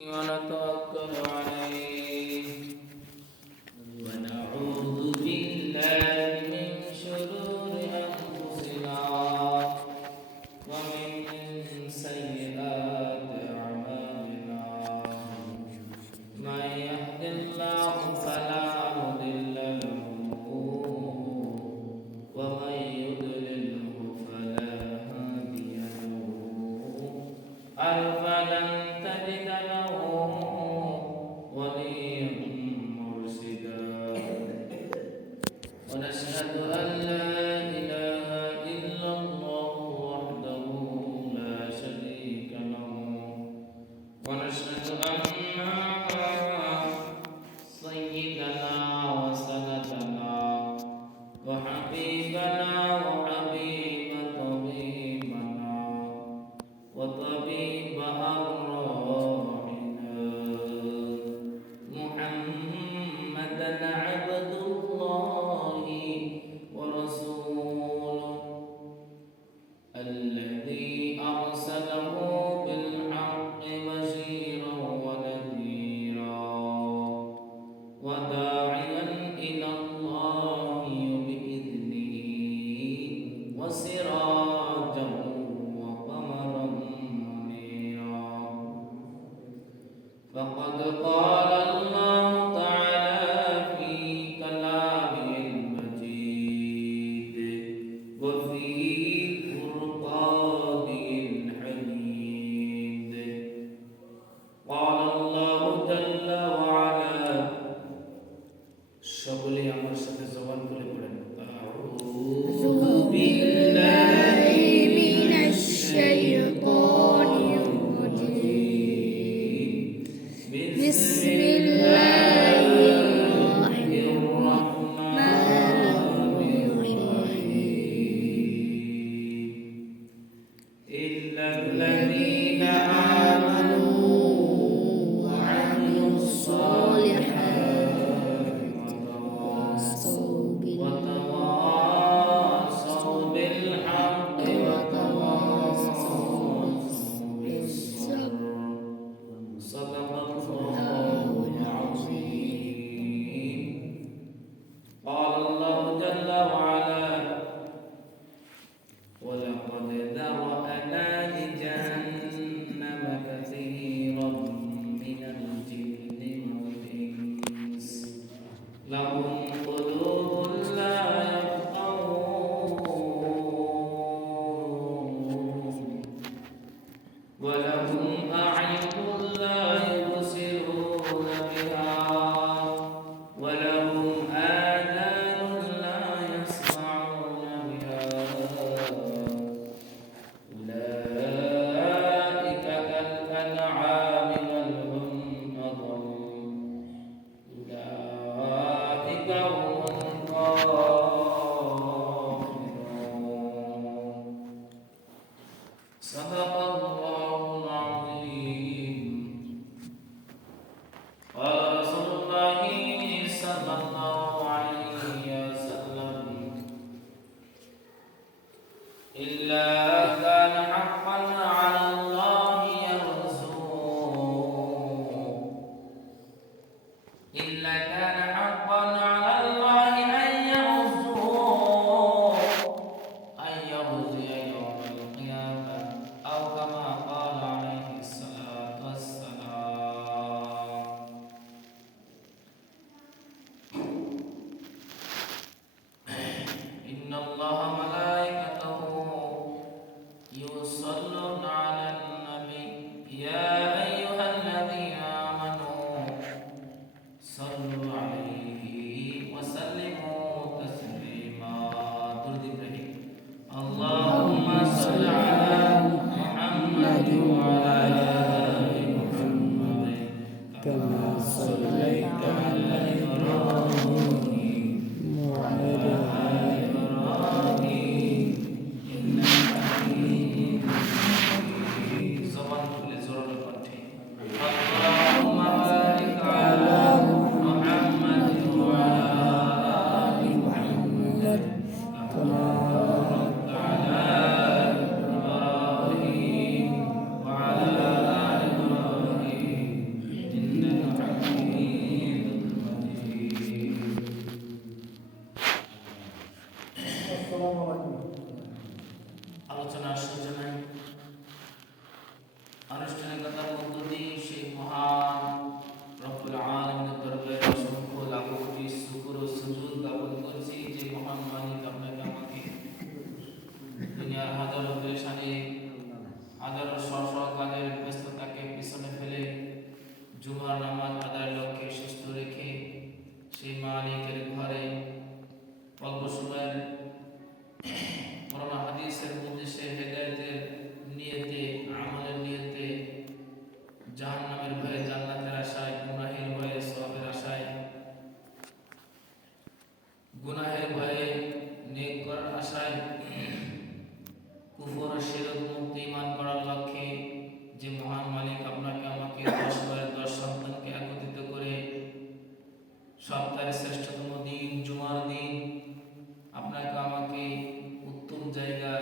ونتوكل عليه ونعوذ بالله من شرور أنفسنا ومن سيئات أعمالنا من يهد الله فلا مضل له ومن يضلله فلا هادي له فلن تجد له وليا مرشدا ونشهد أن لا إله إلا الله وحده لا شريك له ونشهد أن سيدنا وسندنا وحبيبنا وحبيب طبيبنا وطبيب أرواحنا محمدا عبد الله ورسوله الذي أرسله بالحق بشيرا ونذيرا وداعيا إلى الله بإذنه وسراجا وقمرا منيرا فقد قال الله تعالى في كلامه المجيد وفي فرقانه الحميد قال الله جل وعلا সকলে আমার সাথে জবান করে পড়েন আউযু বিল্লাহি মিনাশ শাইতানির রাজীম বিসমিল্লাহির রহমানির রহিম ইল্লাল্লাযীনা আমানু ওয়া আমিলুস সালিহাতি وتواصوا بالحق وتواصوا بالصبر صدق الله العظيم قال الله جل وعلا ولقد ذرأنا لجهنم كثيرا من الجن والإنس لهم قلوب لا يفقهون ولهم أعين لا يبصرون بها ولهم آذان لا يسمعون بها أولئك كالأنعام بل هم أضل أولئك هم الغافلون صدق الله العظيم قال رسول الله صلى الله عليه وسلم إلا كان حقا على الله يرزقه ভয়ে জান্নাতের আশায়, গুনাহের ভয়ে সওয়াবের আশায়, গুনাহের ভয়ে নেক করার আশায়, কুফর ও শিরক মুক্ত ঈমান করার লক্ষ্যে যে মহান মালিক আপনাকে আমাকে 10 ঘরের 10 সন্তানকে একত্রিত করে সপ্তাহের শ্রেষ্ঠতম দিন জুমার দিন আপনাকে আমাকে উত্তম জায়গা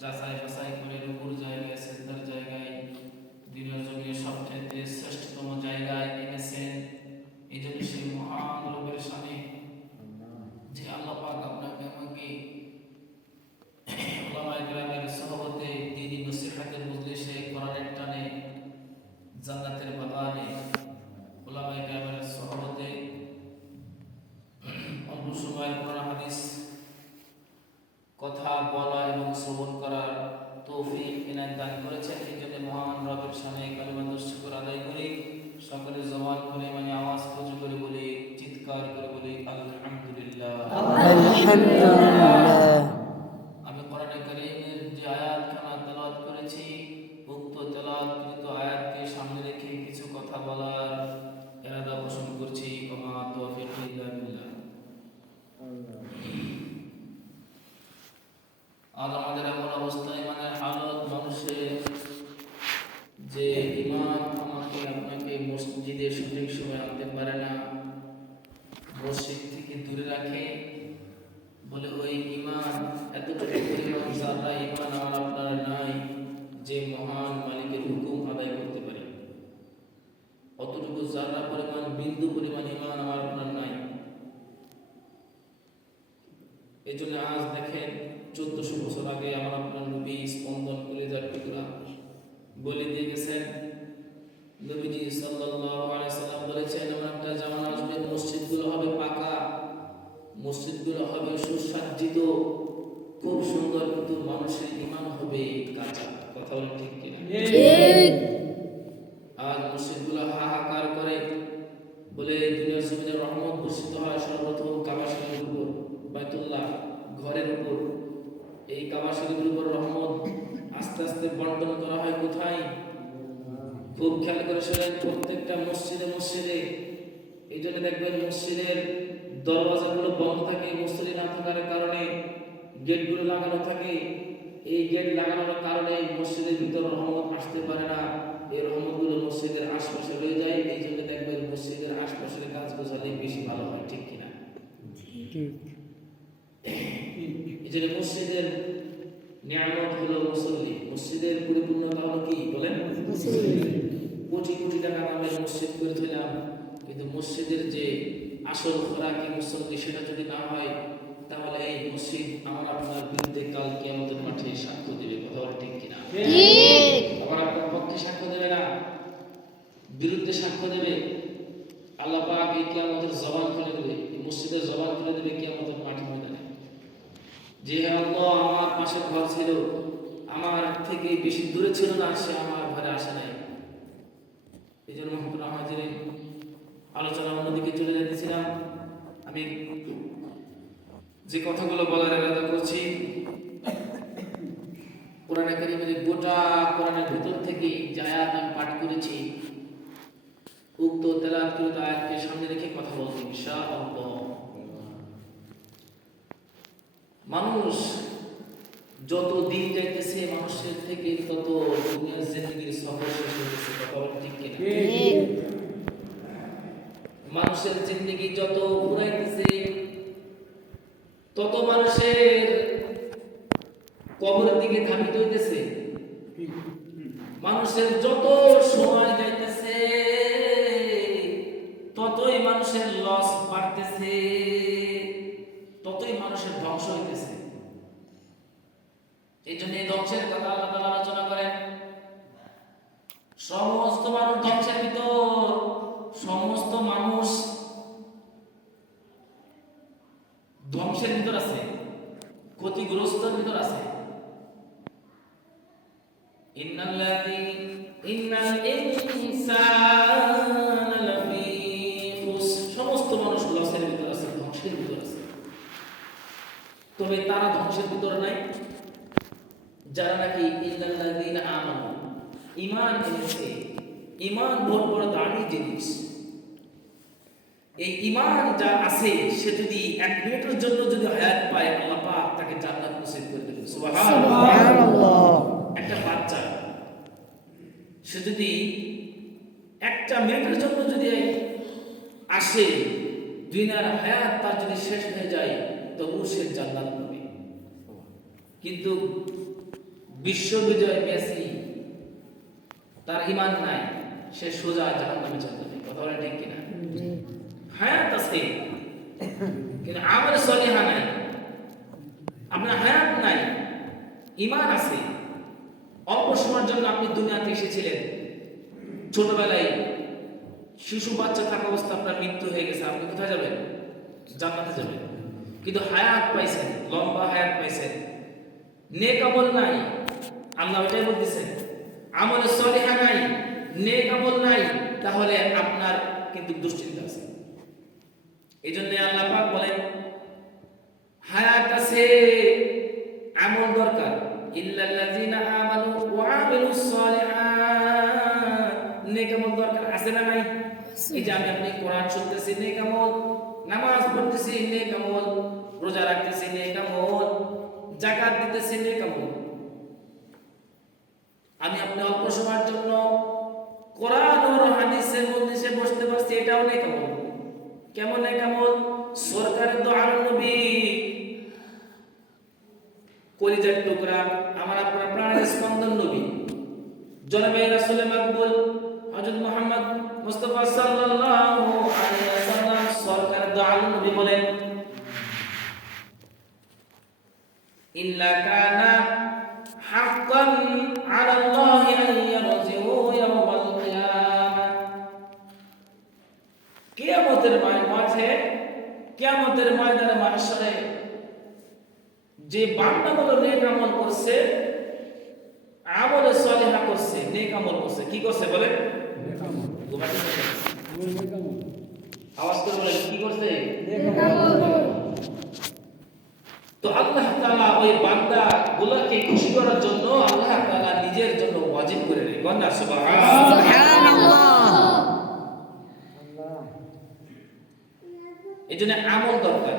যাচাই বাছাই করে রুকুর জায়গায়, সিজদার জায়গায়, দিনের জমিনে সবচেয়ে শ্রেষ্ঠতম জায়গায় এনেছেন। এই জন্য সেই মহান রবের সামনে যে আল্লাহ পাক আপনাকে আমাকে ওলামায়ে কেরামের সহবতে দ্বীনি নসিহতের মজলিসে কোরআনের টানে জান্নাতের বাগানে ওলামায়ে কেরামের সহবতে অল্প সময়ের কোরআন হাদিস কথা বলা এবং শ্রবণ করার তৌফিক ইনায়াত দান করেছেন। এই জন্য মহান রবের সামনে কালিমাতুশ শুকর আদায় করি, সকলে জবান করে মানে আওয়াজ উঁচু করে বলি, চিৎকার করে বলি আলহামদুলিল্লাহ। আমি কোরআনে কারীমের যে আয়াতখানা তেলাওয়াত করেছি, উক্ত তেলাওয়াতকৃত আয়াতকে সামনে রেখে কিছু কথা বলার ইরাদা পোষণ করছি। ওমা তাওফীক ইল্লা বিল্লাহ। আর আমাদের এমন অবস্থা, ইমানের হালত, মানুষের যে ইমান আমাকে আপনাকে মসজিদে সঠিক সময় আনতে পারে না, মসজিদ থেকে দূরে রাখে, বলে ওই ইমান এতটুকু পরিমাণ যারা ইমান আমার আপনার নাই যে মহান মালিকের হুকুম আদায় করতে পারে, অতটুকু যারা পরিমাণ বিন্দু পরিমাণ ইমান আমার আপনার নাই। এই জন্য আজ দেখেন 1400 বছর আগে আমার আপনার নবী স্পন্দন কলিজার টুকরা বলে দিয়ে গেছেন। নবীজি সাল্লাল্লাহু আলাইহি সাল্লাম বলেছেন, এমন একটা জামানা আসবে মসজিদগুলো হবে পাকা, মসজিদগুলো হবে সুসজ্জিত, খুব সুন্দর, কিন্তু মানুষের ঈমান হবে কাঁচা। কথা বলেন ঠিক কিনা? ঠিক। আজ মসজিদগুলো হাহাকার করে, বলে দুনিয়ার জমিনে রহমত বর্ষিত হয় সর্বপ্রথম কাবা শরীফের উপর, বাইতুল্লাহ ঘরের উপর। এই কাবা শরীফের উপর রহমত আস্তে আস্তে বন্টন করা হয় কোথায়? খুব খেয়াল করে শুনেন, প্রত্যেকটা মসজিদে মসজিদে। এই জন্য দেখবেন মসজিদের দরওয়াজাগুলো বন্ধ থাকে, মুসল্লি না থাকার কারণে গেটগুলো লাগানো থাকে। এই গেট লাগানোর কারণে মসজিদের ভিতর রহমত আসতে পারে না, এই রহমতগুলো মসজিদের আশপাশে রয়ে যায়। এই জন্য দেখবেন মসজিদের আশপাশের কাজ গোছালে বেশি ভালো হয়, ঠিক কিনা? এই জন্য মসজিদের নিয়ামত হলো মুসল্লি, মসজিদের পরিপূর্ণতা হলো কি বলেন? কোটি কোটি টাকা দামের মসজিদ করে দিলাম, কিন্তু মসজিদের যে আসল খোরাকি মুসল্লি সেটা যদি না হয়, তাহলে এই মসজিদ আমার আপনার বিরুদ্ধে কাল কিয়ামতের মাঠে সাক্ষ্য দেবে। কথা বলে ঠিক কিনা? আবার আপনার পক্ষে সাক্ষ্য দেবে না, বিরুদ্ধে সাক্ষ্য দেবে। আল্লাহ পাক এই কিয়ামতের জবান খুলে দেবে, মসজিদের জবান খুলে দেবে কিয়ামতের মাঠে ময়দানে, যে আল্লাহ আমার পাশে ঘর ছিল, আমার থেকে বেশি দূরে ছিল না, সে আমার ঘরে আসে নাই। এই জন্য আমাদের আলোচনা অন্যদিকে চলে যেতেছিলাম। আমি যে কথাগুলো বলার ইরাদা করছি, কোরআনে কারীমের গোটা কোরআনের ভিতর থেকে যে আয়াত আমি পাঠ করেছি, উক্ত তেলাওয়াতকৃত আয়াতকে সামনে রেখে কথা বলছি ইনশাআল্লাহ। মানুষ যত দিন যাইতেছে, মানুষের থেকে তত দুনিয়ার জিন্দেগির সফর শেষ হইতেছে। কথা বলেন ঠিক কিনা? মানুষের জিন্দেগি যত ঘুরাইতেছে, তত মানুষের কবরের দিকে ধাবিত হইতেছে। মানুষের যত সময় যাইতেছে, ততই মানুষের লস বাড়তেছে, ততই মানুষের ধ্বংস হইতেছে। এই জন্য এই ধ্বংসের কথা আল্লাহ তাআলা আলোচনা করেন। সমস্ত মানুষ ধ্বংসের ভিতর, সমস্ত মানুষ ধ্বংসের ভিতর আছে, ক্ষতিগ্রস্তের ভিতর আছে। ইন্নাল ইনসানা লাফি খুসর, সমস্ত মানুষ লসের ভিতর আছে, ধ্বংসের ভিতর আছে। তবে তারা ধ্বংসের ভিতর নাই যারা নাকি ইল্লাল্লাযীনা আমানু, ঈমান এনেছে, ইমান বহুত বড় দামি জিনিস। এই ইমান যা আছে সে যদি 1 মিনিটের জন্য যদি হায়াত পায়, আল্লাহ পাক তাকে জান্নাত নসিব করে দেবে। সুবহানাল্লাহ। একটা বাচ্চা সে যদি 1 মিনিটের জন্য যদি আসে, দুনিয়ার হায়াত তার যদি শেষ হয়ে যায়, তবু সে জান্নাত পাবে। কিন্তু বিশ্ববিজয় মেসি, তার ইমান নাই, সে সোজা জাহান্নামে চলে যাবে। কথা বলেন ঠিক কিনা? হায়াত আছে কিন্তু আমল সলিহা নাই। আপনার হায়াত নাই, ইমান আছে। অল্প সময়ের জন্য আপনি দুনিয়াতে এসেছিলেন, ছোটবেলায় শিশু বাচ্চা থাকা অবস্থা আপনার মৃত্যু হয়ে গেছে, আপনি কোথায় যাবেন? জান্নাতে যাবেন। কিন্তু হায়াত পাইছেন, লম্বা হায়াত পাইছেন, নেক আমল নাই, আল্লাহ এটাই বলতেছেন আমলে সলিহা নাই, নেক আমল নাই, তাহলে আপনার কিন্তু দুশ্চিন্তা আছে। এই জন্য আল্লাহ পাক বলেন হায়াত আছে, আমল দরকার। ইল্লাল্লাযিনা আমানু ওয়া আমিলুস সলিহাত, নেক আমল দরকার আছে না নাই? এই যে আপনি কোরআন শুনতেছি, নেক আমল, নামাজ পড়তেছি, নেক আমল, রোজা রাখতেছি, নেক আমল, যাকাত দিতেছি, নেক আমল। আপনি অল্প সময়ের জন্য কোরআন ও হাদিসের মধ্যে বসতে পারছি, এটাও নেক আমল। কেমন নেক আমল? সরকারের দোয়ার নবী, কলিজার টুকরা, আমার আপনার প্রাণের স্পন্দন নবী জনাবে রাসূল মাকবুল হযরত মুহাম্মদ মুস্তাফা সাল্লাল্লাহু আলাইহি ওয়াসাল্লাম সরকারের দোয়ার নবী বলেন ইল্লা কানা হাক্কান আলাল্লাহি আন ইয়ারজিউ ইয়াওমাল কিয়ামা। কিয়ামতের মাঠে, কিয়ামতের ময়দানে, মাহশরে যে বান্দাগুলো নেক আমল করছে, আমলে সলিহা করছে, নেক আমল করছে, কি করছে বলেন? নেক আমল। আওয়াজ করে বলেন কি করছে? নেক আমল। তো আল্লাহ তাআলা ওই বান্দাগুলোকে খুশি করার জন্য আল্লাহ তাআলা নিজের জন্য ওয়াজিব করে রেখেছেন। না সুবহানাল্লাহ। এজন্য আমল দরকার।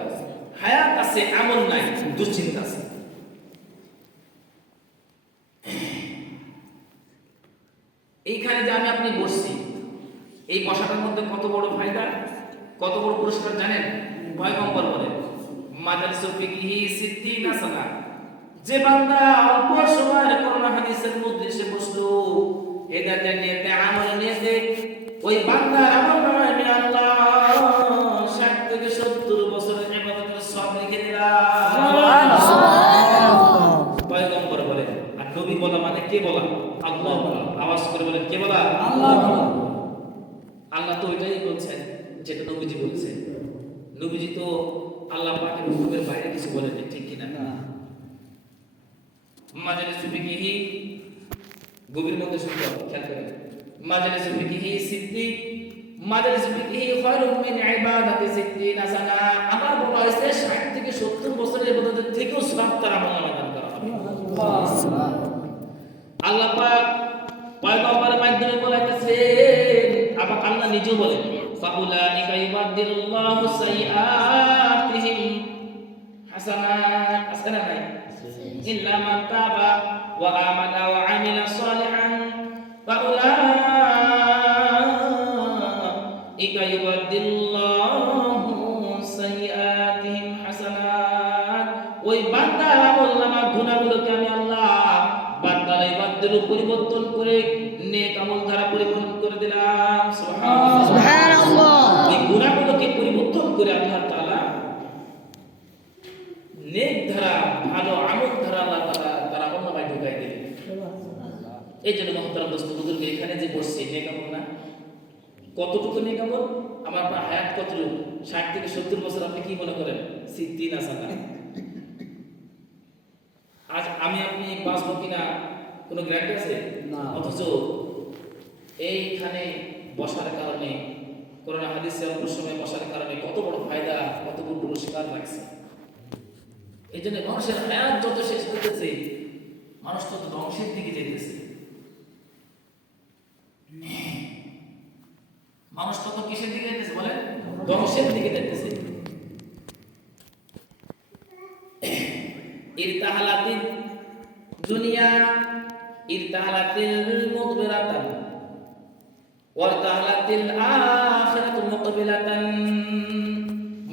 হায়াত আছে, আমল নাই, দুশ্চিন্তা আছে। এইখানে যে আপনি বসছি, এই বসাটার মধ্যে কত বড় ফায়দা, কত বড় পুরস্কার জানেন? পয়গম্বর বলেন মাদারিসুল ফিকহি 60 সানা, যে বান্দা অল্প সময়ের কোরআন হাদিসের মধ্যে এসে বসলো, হেদায়েতের নিয়তে, আমল নিয়তে, ওই বান্দার আমল নামায় আমি আল্লাহ 60 থেকে 70 বছরের ইবাদতের সওয়াব লিখে দিলাম। সুবহানাল্লাহ। পয়গম্বর বলেন। আর নবী বলা মানে কে বলা? আল্লাহ বলা। আওয়াজ করে বলেন কে বলা? আল্লাহ বলা। আল্লাহ তো ওইটাই বলছেন যেটা নবীজি বলছেন। নবীজি তো আল্লাহ পাকের হুকুমের বাইরে কিছু বলেননি, ঠিক কিনা? মাজালিসুল ফিকহি, গভীর মধ্যে শুনতে হবে, খেয়াল করেন। মাজালিসুল ফিকহি 60, মাজালিসুল ফিকহি খায়রুম মিন ইবাদাতি 60 সানা। আমার বলা হয়েছে 60 থেকে 70 বছরের ইবাদতের থেকেও সওয়াব তার আমলে দান করা হবে। সুবহানাল্লাহ। আল্লাহ পাক পয়গম্বরের মাধ্যমে বলাইতেছেন, আবার আল্লাহ নিজেও বলেন ফাউলাইকা ইউবাদদিলুল্লাহু সাইয়্যাতিহিম হাসানাত। হাসানা নাই? ইল্লা মান তাবা ওয়া আমানা ওয়া আমিলা সালিহান ফাউলাইকা ইউবাদদিলুল্লাহু সাইয়্যাতিহিম হাসানাত। ওই বান্দার আমলনামা গুনাহগুলোকে আমি আল্লাহ বান্দার ইবাদতের পরিবর্তন করে নেক আমল দ্বারা পরিপূর্ণ করে দিলাম। সুবহানাল্লাহ। এই গুনাহগুলোকে পরিবর্তন করে আল্লাহ তাআলা নেক ধারা, ভালো আমল ধারা আল্লাহ তাআলা তার আমলনামায় ঢুকাই দিলেন। এই জন্য মুহতারাম দোস্ত বুজুর্গ, এখানে যে বসছে নেক আমল না, কতটুকু নেক আমল? আমার আপনার হায়াত কতটুকু? 60 থেকে 70 বছর। আপনি কি মনে করেন 60 সানা? আজ আমি আপনি বাঁচবো কিনা কোনো গ্যারান্টি আছে? না। অথচ এইখানে বসার কারণে, কোরআন হাদিসে অল্প সময় বসার কারণে কত বড় ফায়দা, কত বড় পুরস্কার লাগছে। এই জন্য মানুষের হায়াত যত শেষ করতেছে, মানুষ তত ধ্বংসের দিকে যেতেছে। মানুষ তত কিসের দিকে যাইতেছে বলেন? ধ্বংসের দিকে যাইতেছে। ইরতাহালাতিদ দুনিয়া ইরতাহালাতিল মুদবিরাতান ওয়ারতাহালাতিল আখিরাতু মুকবিলাতান।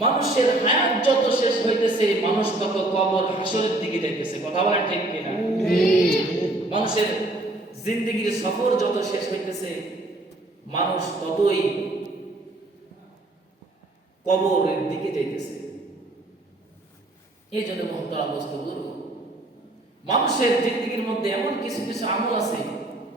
মানুষের হায়াত যত শেষ হইতেছে মানুষ তত কবর হাসরের দিকে যাইতেছে। কথা বলেন ঠিক কিনা? মানুষের জিন্দেগির সফর যত শেষ হইতেছে মানুষ ততই কবরের দিকে যাইতেছে। এই জন্য মহতারাম দোস্ত, মানুষের জিন্দেগির মধ্যে এমন কিছু কিছু আমল আছে